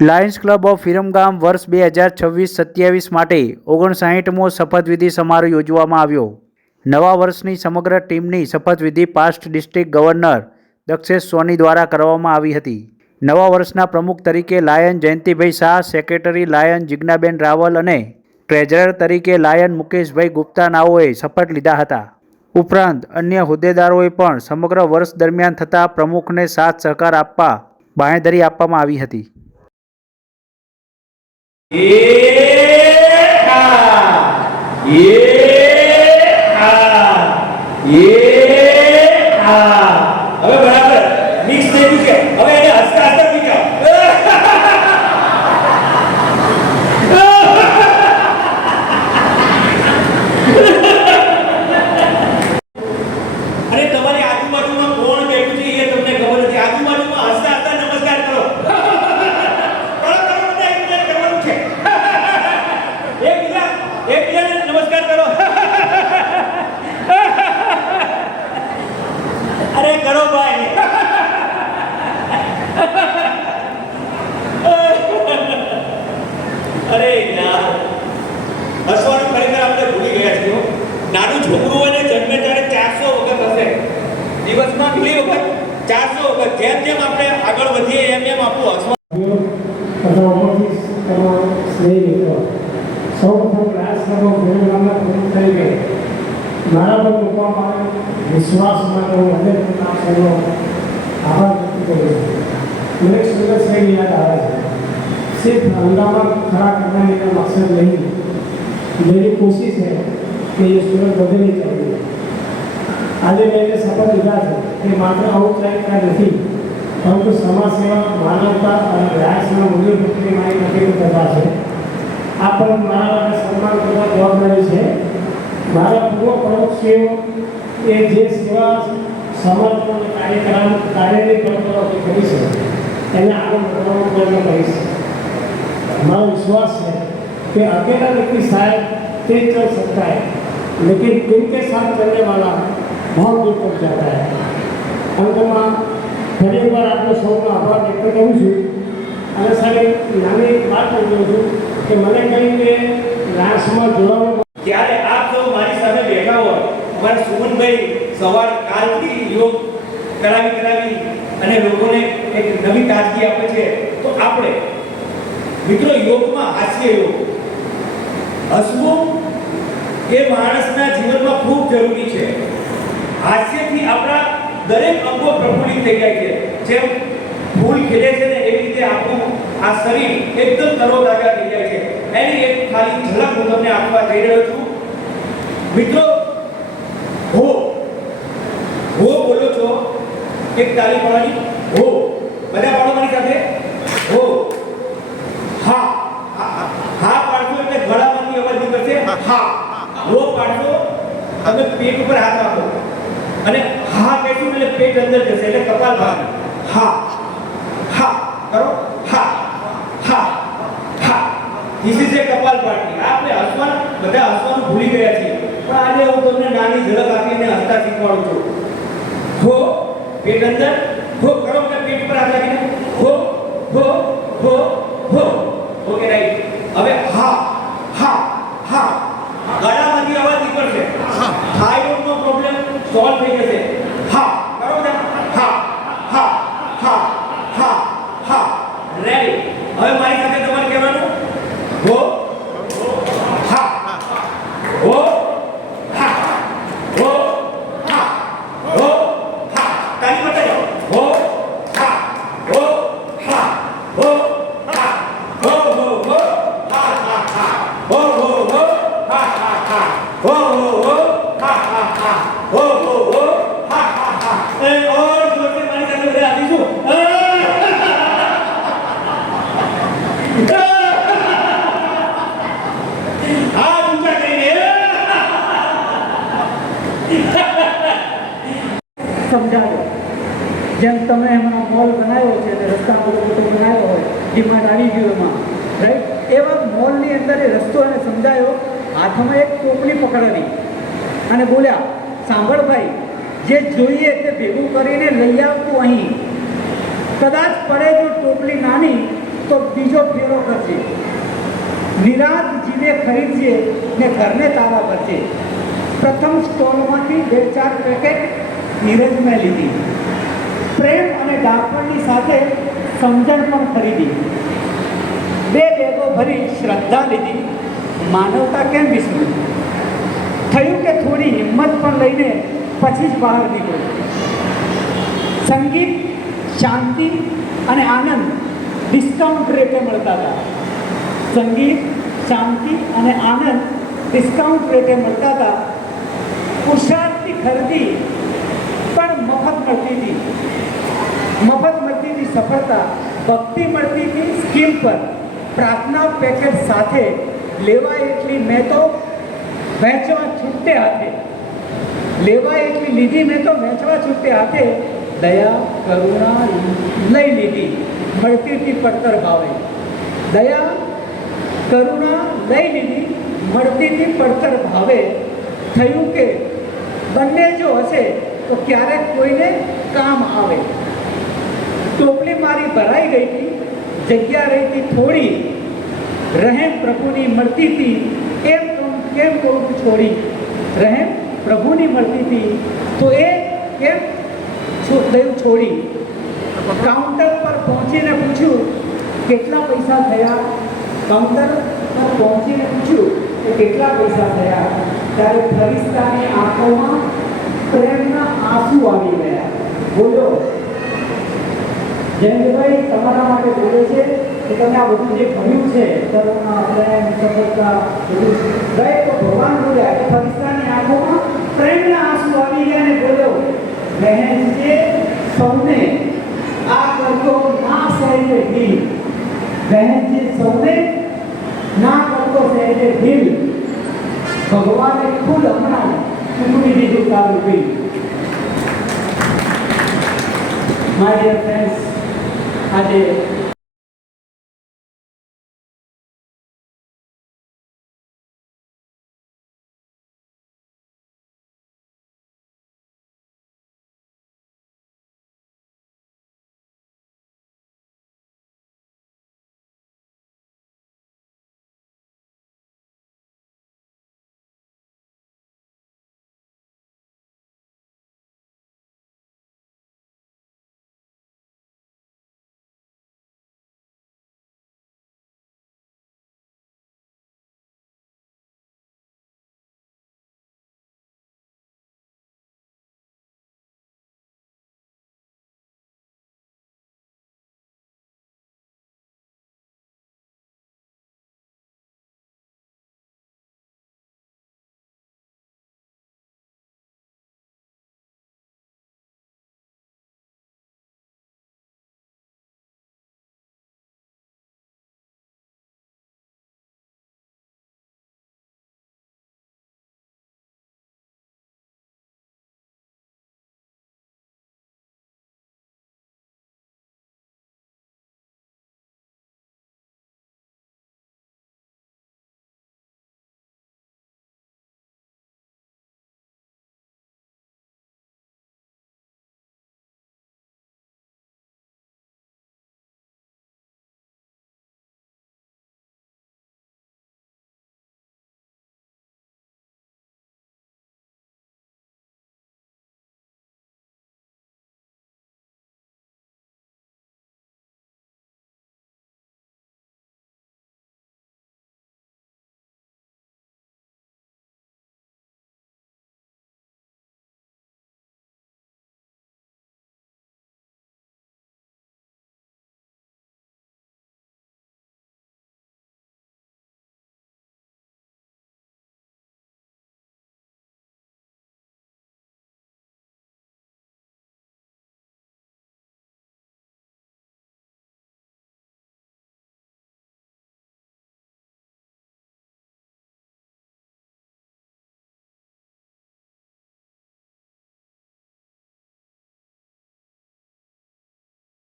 Lions club of Viramgam વર્ષ 2026-27 માટે 59મો શપથવિધિ સમારોહ યોજવામાં આવ્યો। નવા વર્ષની સમગ્ર ટીમની શપથવિધિ past district governor Dakshesh Soni દ્વારા કરવામાં આવી હતી। નવા વર્ષના પ્રમુખ તરીકે lion Jayantibhai Shah, secretary lion Jignaben Raval અને ટ્રેઝરર તરીકે લાયન મુકેશભાઈ ગુપ્તા નાઓએ શપથ લીધા હતા। ઉપરાંત અન્ય હોદ્દેદારોએ પણ સમગ્ર વર્ષ દરમિયાન થતા પ્રમુખને સાથ સહકાર આપવા બાંહેધરી આપવામાં આવી હતી। હવે બરાબર મિક્સ થઈ ગયું છે। હવે એને હસતા હસતા પીટાઓ। અને તમારી આજુબાજુમાં કોણ બેઠું છે એ તમને ખબર નથી। આજુબાજુમાં હસતા હસતા નમસ્કાર કરો। એકબીજાને નમસ્કાર કરો। અરે કરો ભાઈ। અરે યાર હસવાનું ખરેખર આપણે ભૂલી ગયા છીએ। નાનું છોકરું હોય ને જન્મે ત્યારે 400 વખત હશે દિવસમાં, કેટલી વખત? 400 વખત। જેમ જેમ આપણે આગળ વધીએ એમ એમ આપણું હસવાનું સૌપ્રથમ પ્રયાસ કરવો વિરમગામના પ્રમુખ તરીકે મારા પર મૂકવામાં વિશ્વાસ માટે હું હૃદયપૂર્વક આપ સૌનો આભાર વ્યક્ત કરું છું। મને એક સુંદર શેર યાદ આવે છે, सिर्फ हंगामा खड़ा करना मेरा मकसद नहीं, मेरी कोशिश है कि ये सूरत बदलनी चाहिए। आज मैंने शपथ લીધા છે કે માત્ર ઔપચારિકતા નથી, પરંતુ સમાજ સેવા, માનવતા અને પ્રયાસના મૂલ્યો પ્રત્યે મારી પ્રતિબદ્ધતા છે। આ પણ મારા માટે સન્માનપૂર્વક જવાબદારી છે। મારા પૂર્વ પ્રમુખશ્રીઓ એ જે સેવા સમર્પણ કાર્યની પરંપરાઓ કરી છે એને આગળ વધારવાનો પ્રયત્ન કરીશ। हमारा विश्वास है कि अकेला व्यक्ति शायद तेज चल सकता है, लेकिन टीम के साथ चलने वाला बहुत दूर तक जाता है। अंत में फरी एक बार आपको सौનો આભાર વ્યક્ત કરું છું। અને સાહેબ નાની એક વાત કહું છું કે મને કહ્યું કે લાયન્સમાં જોડાવું ત્યારે આપ સૌ મારી સાથે બેઠા હોય, અમારા સુમનભાઈ સવાર કાલથી યોગ કરાવી અને લોકોને એક નવી તાજગી આપે છે। તો આપણે મિત્રો યોગમાં હાસ્ય યોગ, હસવું એ માણસના જીવનમાં ખૂબ જરૂરી છે। હાસ્યથી આપણા દરેક અંગો પ્રફુલ્લિત થઈ જાય છે। જેમ ફૂલ ખીલે છે ને એવી રીતે આપણું આ શરીર એકદમ તરોતાજા થઈ જાય છે। એની એક ખાલી ઝલક હું તમને આપવા જઈ રહ્યો છું। મિત્રો હો હો બોલો છો, એક તાળી પાડવાની। હો બધા પાડો મારી સાથે। હો હા હા પાડશો એટલે ગળામાંથી અવાજ નીકળશે। હા હો પાડશો તમે પેટ ઉપર હાથ રાખો અને હા કહેશું એટલે પેટ અંદર જશે એટલે કપાલભાતિ। હા હા કરો। હા હા હા ધીસ ઇઝ એ કપાલભાતિ। આપણે હસવાનું, બધા હસવાનું ભૂલી ગયા છીએ, પણ આજે હું તમને નાની ઝલક આપીને હસતા શીખવાડું છું। હો પેટ અંદર, હો કરો એટલે પેટ ઉપર હાથ રાખીને હો હો હો હો। Okay right. હવે હા હા હા ગળામાંથી અવાજ નીકળશે। થાઇરોઇડનો પ્રોબ્લેમ સોલ્વ થઈ જશે। હા કરો બધા। હા હા હા હા હા રેડી। હવે મારી સાથે તમારે કહેવાનું હો હા હો હા હો હા હો હા। તાળી બતાવો। હો હા હો હા હો હા હો હો હો હા હા હા હો હો હો હા હા હા હો હો હો હા હા હા હો હો હો હા હા હા। એ ઓર જોરથી મારી સાથે બધા આપીશું। હા ઊંચા કરીને સમજાવો। જેમ તમે એમાં મોલ બનાવ્યો છે અને રસ્તા મોટો બનાવ્યો હોય, ડિમાન્ડ આવી ગયું એમાં, રાઈટ? એવા મોલની અંદર એ રસ્તો એને સમજાયો, હાથમાં એક ટોપલી પકડાવી અને બોલ્યા, સાંભળ ભાઈ, જે જોઈએ તે ભેગું કરીને લઈ આવતું અહીં। કદાચ પડે જો ટોપલી નાની તો બીજો ફેરો કરશે. નિરાત જીવે ખરીદશે ને ઘરને તાળા ભરશે. પ્રથમ સ્ટોલમાંથી 2-4 પેકેટ નીરજ મેં લીધી. પ્રેમ અને ડાપણની સાથે સમજણ પણ ખરીદી. 2 બેગો ભરી શ્રદ્ધા લીધી. માનવતા કેમ વિસરું? થયું કે થોડી હિંમત પણ લઈને પછી જ બહાર નીકળ્યું. સંગીત, શાંતિ અને આનંદ ડિસ્કાઉન્ટ રેટે મળતા હતા. સંગીત, શાંતિ અને આનંદ ડિસ્કાઉન્ટ રેટે મળતા હતા. પુરુષાર્થની ખરીદી પણ મફત મળતી હતી. મફત મળતી હતી સફળતા. ભક્તિ મળતી હતી સ્કીમ પર. પ્રાર્થના પેકેટ સાથે લેવાય એટલી મેં તો વહેંચવા છૂટે હાથે. લેવાય એટલી લીધી મેં તો વહેંચવા છૂટે હાથે. દયા કરુણા લઈ લીધી મળતી હતી પડતર ભાવે. દયા કરુણા લઈ લીધી મળતી હતી પડતર ભાવે. થયું કે બંને જો હશે તો ક્યારેક કોઈને કામ આવે. ટોપલી મારી ભરાઈ ગઈ હતી, જગ્યા રહી હતી થોડી. રહેમ પ્રભુની મળતી હતી કેમ કહું છોડી. રહેમ પ્રભુની મળતી હતી તો એ કેમ થયું છોડી. કાઉન્ટર પર પહોંચીને પૂછ્યું કેટલા પૈસા થયા. કાઉન્ટર પર પહોંચીને પૂછ્યું કે કેટલા પૈસા થયા. ત્યારે ફરિશ્તાની આંખોમાં પ્રેમના આંસુ આવી ગયા. બોલ્યો જયંતભાઈ તમારા માટે બોલે છે કે તમે આ બધું જે ભણ્યું છે કરુણા, પ્રેમ, સફળતા બધું રાઈટ. તો ભગવાન બોલ્યા કે ફરિશ્તાની આંખોમાં પ્રેમના આંસુ આવી ગયા ને બોલ્યો બહેન છે સૌને આ કરતો ના સહેજે દિલ. બહેન છે સૌને ના કરતો સહેજે દિલ. ભગવાને ખુદ હમણાં ચૂકવી દીધું તારું બિલ. માય ડિયર ફ્રેન્ડ્સ, આજે